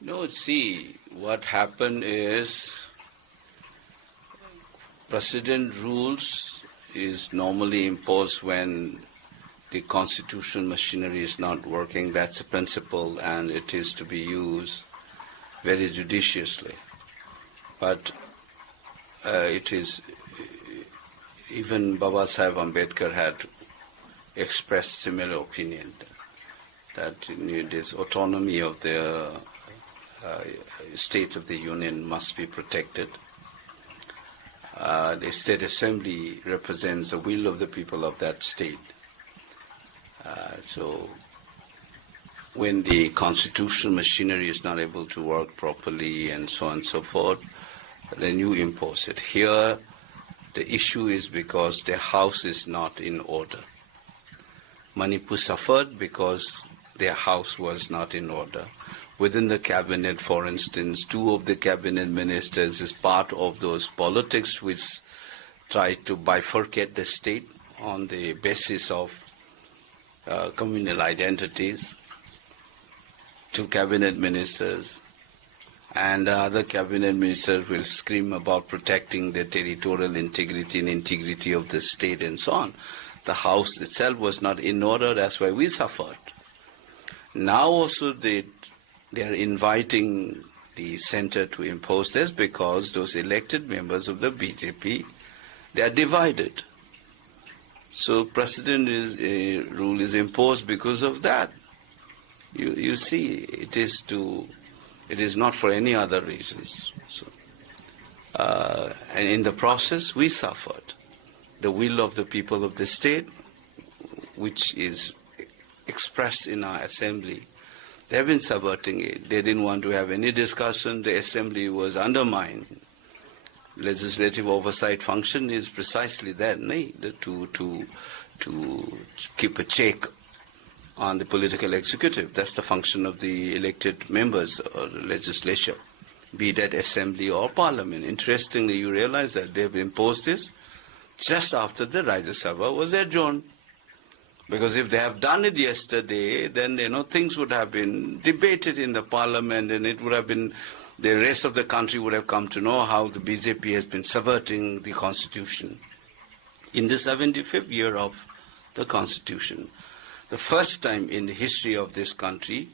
No, see, what happened is President rules is normally imposed when the constitutional machinery is not working. That's a principle, and it is to be used very judiciously. But it is, even Baba Sahib Ambedkar had expressed similar opinion that this autonomy of the State of the Union must be protected. The State Assembly represents the will of the people of that state. So when the constitutional machinery is not able to work properly and so on and so forth, then you impose it. Here, the issue is because the house is not in order. Manipur suffered because their house was not in order. Within the cabinet, for instance, 2 of the cabinet ministers is part of those politics which try to bifurcate the state on the basis of communal identities. 2 cabinet ministers and other cabinet ministers will scream about protecting the territorial integrity and integrity of the state and so on. The house itself was not in order, that's why we suffered. Now also they are inviting the center to impose this because those elected members of the BJP, they are divided. So President rule is imposed because of that. You see, it is not for any other reasons. So, and in the process, we suffered. The will of the people of the state, which is expressed in our assembly, they have been subverting it. They didn't want to have any discussion. The assembly was undermined. Legislative oversight function is precisely that, to keep a check on the political executive. That's the function of the elected members of the legislature, be that assembly or parliament. Interestingly, you realize that they've imposed this just after the Rajya Sabha was adjourned. Because if they have done it yesterday, then things would have been debated in the parliament, and it would have been, the rest of the country would have come to know how the BJP has been subverting the constitution. In the 75th year of the constitution, the first time in the history of this country,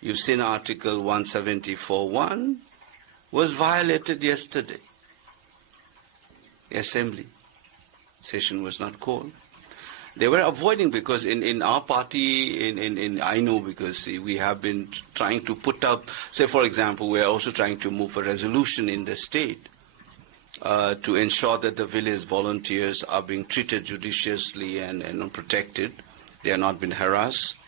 you've seen Article 174(1) was violated yesterday. The assembly session was not called. They were avoiding, because in our party, I know, because we have been trying to put up, say for example, we are also trying to move a resolution in the state to ensure that the village volunteers are being treated judiciously and protected. They are not being harassed.